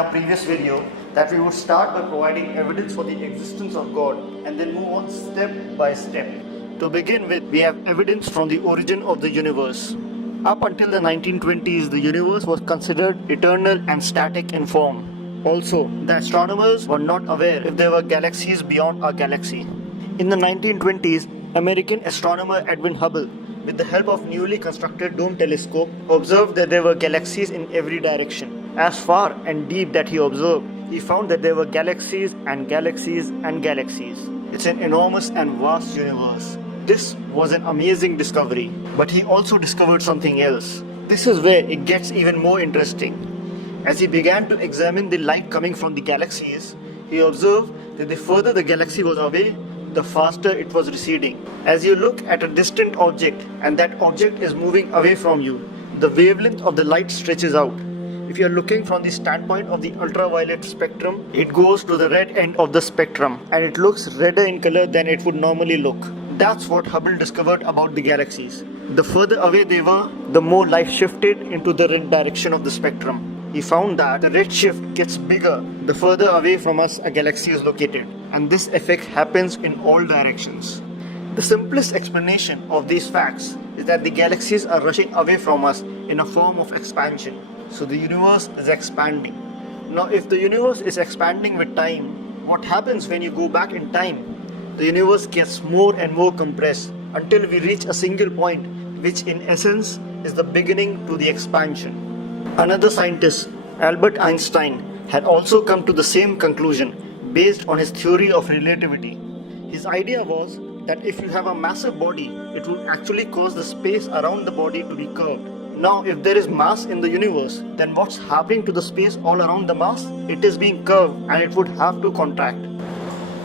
our previous video that we would start by providing evidence for the existence of God and then move on step by step. To begin with, we have evidence from the origin of the universe. Up until the 1920s, the universe was considered eternal and static in form. Also, the astronomers were not aware if there were galaxies beyond our galaxy. In the 1920s, American astronomer Edwin Hubble, with the help of newly constructed dome telescope, observed that there were galaxies in every direction. As far and deep that he observed, he found that there were galaxies and galaxies and galaxies. It's an enormous and vast universe. This was an amazing discovery, but he also discovered something else. This is where it gets even more interesting. As he began to examine the light coming from the galaxies, he observed that the further the galaxy was away, the faster it was receding. As you look at a distant object and that object is moving away from you, the wavelength of the light stretches out. If you are looking from the standpoint of the ultraviolet spectrum, it goes to the red end of the spectrum and it looks redder in color than it would normally look. That's what Hubble discovered about the galaxies. The further away they were, the more light shifted into the red direction of the spectrum. He found that the red shift gets bigger the further away from us a galaxy is located, and this effect happens in all directions. The simplest explanation of these facts is that the galaxies are rushing away from us in a form of expansion. So the universe is expanding. Now if the universe is expanding with time, what happens when you go back in time? The universe gets more and more compressed until we reach a single point, which in essence is the beginning to the expansion. Another scientist, Albert Einstein, had also come to the same conclusion based on his theory of relativity. His idea was that if you have a massive body, it will actually cause the space around the body to be curved. Now, if there is mass in the universe, then what's happening to the space all around the mass? It is being curved and it would have to contract.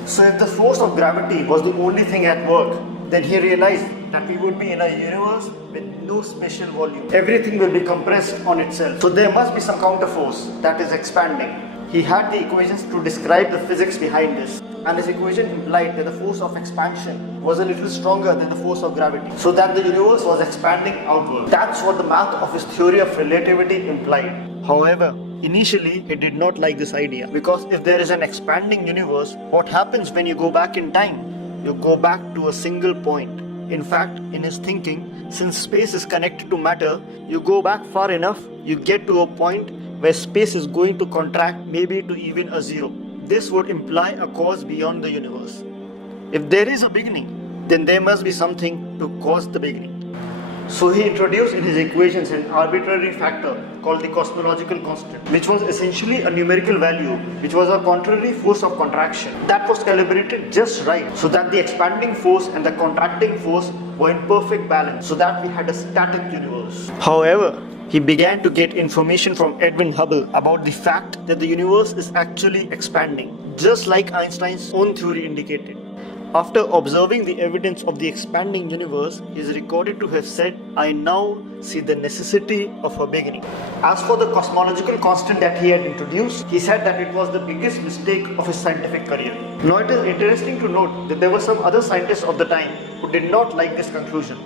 So if the force of gravity was the only thing at work, then he realized that we would be in a universe with no special volume. Everything will be compressed on itself. So there must be some counterforce that is expanding. He had the equations to describe the physics behind this, and his equation implied that the force of expansion was a little stronger than the force of gravity, so that the universe was expanding outward. That's what the math of his theory of relativity implied. However, initially he did not like this idea, because if there is an expanding universe, what happens when you go back in time? You go back to a single point. In fact, in his thinking, since space is connected to matter, you go back far enough, you get to a point where space is going to contract maybe to even a zero. This would imply a cause beyond the universe. If there is a beginning, then there must be something to cause the beginning. So he introduced in his equations an arbitrary factor called the cosmological constant, which was essentially a numerical value which was a contrary force of contraction that was calibrated just right, so that the expanding force and the contracting force were in perfect balance, so that we had a static universe. However, he began to get information from Edwin Hubble about the fact that the universe is actually expanding, just like Einstein's own theory indicated. After observing the evidence of the expanding universe, he is recorded to have said, "I now see the necessity of a beginning." As for the cosmological constant that he had introduced, he said that it was the biggest mistake of his scientific career. Now it is interesting to note that there were some other scientists of the time who did not like this conclusion.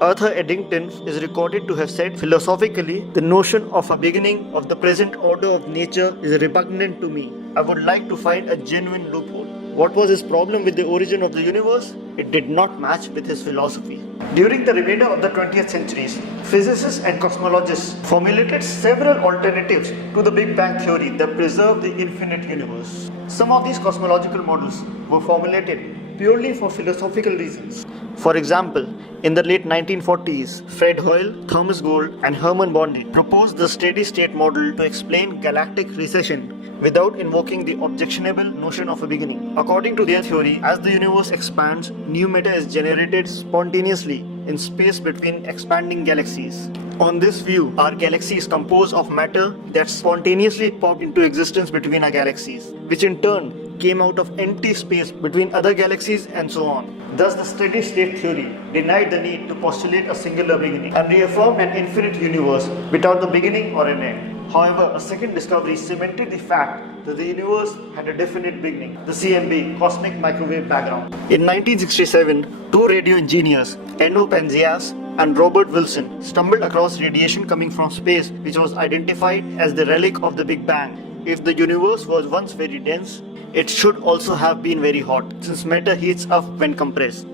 Arthur Eddington is recorded to have said, "Philosophically, the notion of a beginning of the present order of nature is repugnant to me. I would like to find a genuine loophole." What was his problem with the origin of the universe? It did not match with his philosophy. During the remainder of the 20th centuries, physicists and cosmologists formulated several alternatives to the Big Bang theory that preserved the infinite universe. Some of these cosmological models were formulated purely for philosophical reasons. For example, in the late 1940s, Fred Hoyle, Thomas Gould, and Hermann Bondi proposed the steady-state model to explain galactic recession without invoking the objectionable notion of a beginning. According to their theory, as the universe expands, new matter is generated spontaneously in space between expanding galaxies. On this view, our galaxy is composed of matter that spontaneously popped into existence between our galaxies, which in turn came out of empty space between other galaxies and so on. Thus, the steady-state theory denied the need to postulate a singular beginning and reaffirmed an infinite universe without the beginning or an end. However, a second discovery cemented the fact that the universe had a definite beginning, the CMB, cosmic microwave background. In 1967, two radio engineers, Enno Penzias and Robert Wilson, stumbled across radiation coming from space which was identified as the relic of the Big Bang. if the universe was once very dense, it should also have been very hot, since matter heats up when compressed.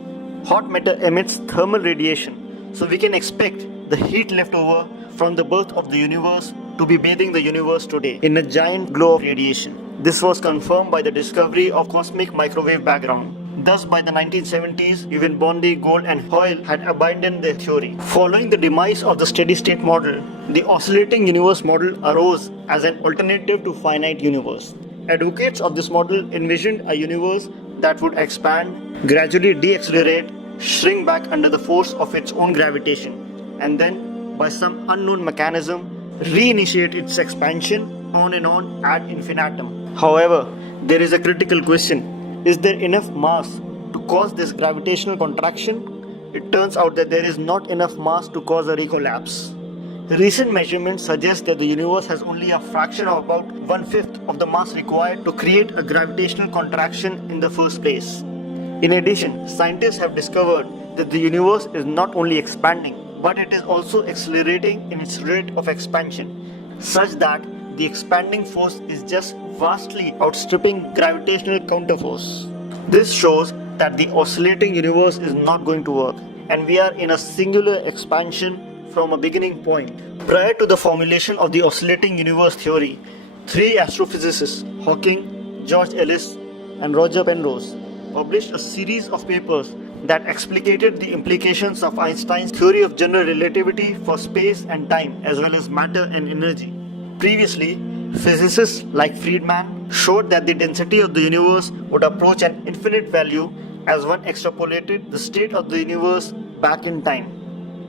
Hot matter emits thermal radiation, so we can expect the heat left over from the birth of the universe to be bathing the universe today in a giant glow of radiation. This was confirmed by the discovery of cosmic microwave background. Thus, by the 1970s, even Bondi, Gould and Hoyle had abandoned their theory. Following the demise of the steady-state model, the oscillating universe model arose as an alternative to finite universe. Advocates of this model envisioned a universe that would expand, gradually deaccelerate, shrink back under the force of its own gravitation, and then, by some unknown mechanism, reinitiate its expansion on and on ad infinitum. However, there is a critical question. Is there enough mass to cause this gravitational contraction? It turns out that there is not enough mass to cause a recollapse. Recent measurements suggest that the universe has only a fraction of about 1/5 of the mass required to create a gravitational contraction in the first place. In addition, scientists have discovered that the universe is not only expanding, but it is also accelerating in its rate of expansion, such that the expanding force is just vastly outstripping gravitational counterforce. This shows that the oscillating universe is not going to work, and we are in a singular expansion from a beginning point. Prior to the formulation of the oscillating universe theory, three astrophysicists, Hawking, George Ellis, and Roger Penrose, published a series of papers that explicated the implications of Einstein's theory of general relativity for space and time, as well as matter and energy. Previously, physicists like Friedman showed that the density of the universe would approach an infinite value as one extrapolated the state of the universe back in time.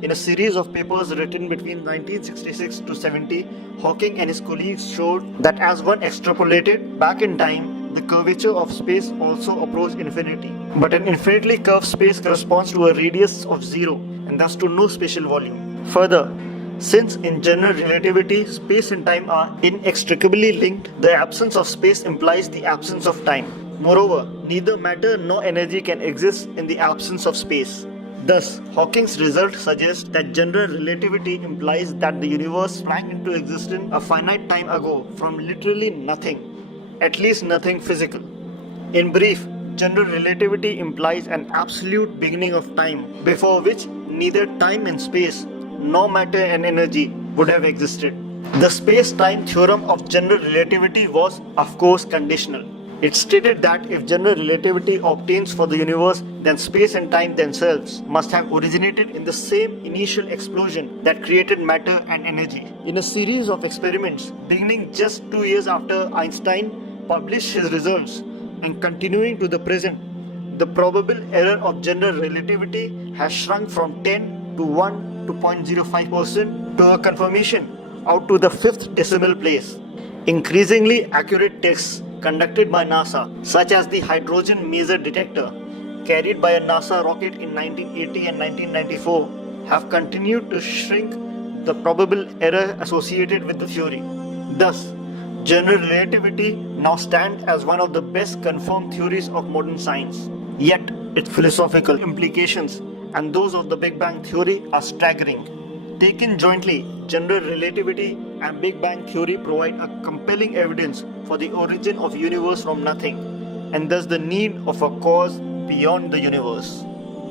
In a series of papers written between 1966 to 70, Hawking and his colleagues showed that as one extrapolated back in time, the curvature of space also approached infinity. But an infinitely curved space corresponds to a radius of 0 and thus to no spatial volume. Further, since in general relativity, space and time are inextricably linked, the absence of space implies the absence of time. Moreover, neither matter nor energy can exist in the absence of space. Thus, Hawking's result suggests that general relativity implies that the universe sprang into existence a finite time ago from literally nothing, at least nothing physical. In brief, general relativity implies an absolute beginning of time, before which neither time and space nor matter and energy would have existed. The space-time theorem of general relativity was, of course, conditional. It stated that if general relativity obtains for the universe, then space and time themselves must have originated in the same initial explosion that created matter and energy. In a series of experiments, beginning just 2 years after Einstein published his results and continuing to the present, the probable error of general relativity has shrunk from 10 to 1 to 0.05% to a confirmation out to the 5th decimal place. Increasingly accurate tests conducted by NASA, such as the Hydrogen Maser Detector, carried by a NASA rocket in 1980 and 1994, have continued to shrink the probable error associated with the theory. Thus, general relativity now stands as one of the best confirmed theories of modern science. Yet, its philosophical implications and those of the Big Bang theory are staggering. Taken jointly, general relativity and Big Bang theory provide a compelling evidence for the origin of universe from nothing, and thus the need of a cause beyond the universe.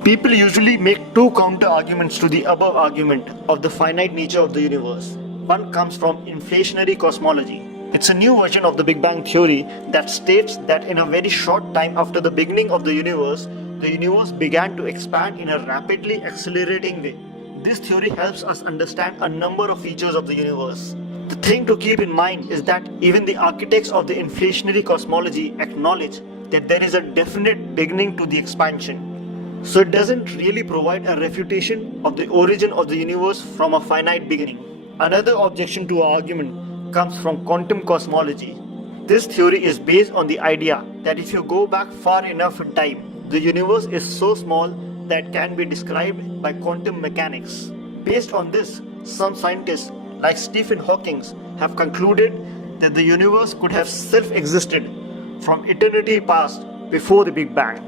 People usually make two counter-arguments to the above argument of the finite nature of the universe. One comes from inflationary cosmology. It's a new version of the Big Bang theory that states that in a very short time after the beginning of the universe began to expand in a rapidly accelerating way. This theory helps us understand a number of features of the universe. The thing to keep in mind is that even the architects of the inflationary cosmology acknowledge that there is a definite beginning to the expansion. So it doesn't really provide a refutation of the origin of the universe from a finite beginning. Another objection to our argument comes from quantum cosmology. This theory is based on the idea that if you go back far enough in time, the universe is so small that can be described by quantum mechanics. Based on this, some scientists like Stephen Hawking have concluded that the universe could have self-existed from eternity past before the Big Bang.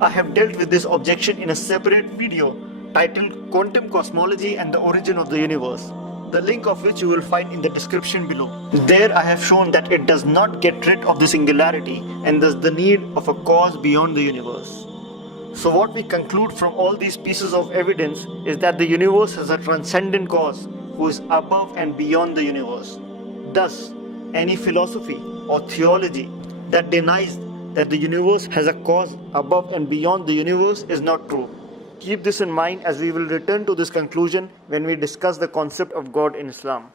I have dealt with this objection in a separate video titled Quantum Cosmology and the Origin of the Universe. the link of which you will find in the description below. There I have shown that it does not get rid of the singularity and thus the need of a cause beyond the universe. So what we conclude from all these pieces of evidence is that the universe has a transcendent cause who is above and beyond the universe. Thus, any philosophy or theology that denies that the universe has a cause above and beyond the universe is not true. Keep this in mind as we will return to this conclusion when we discuss the concept of God in Islam.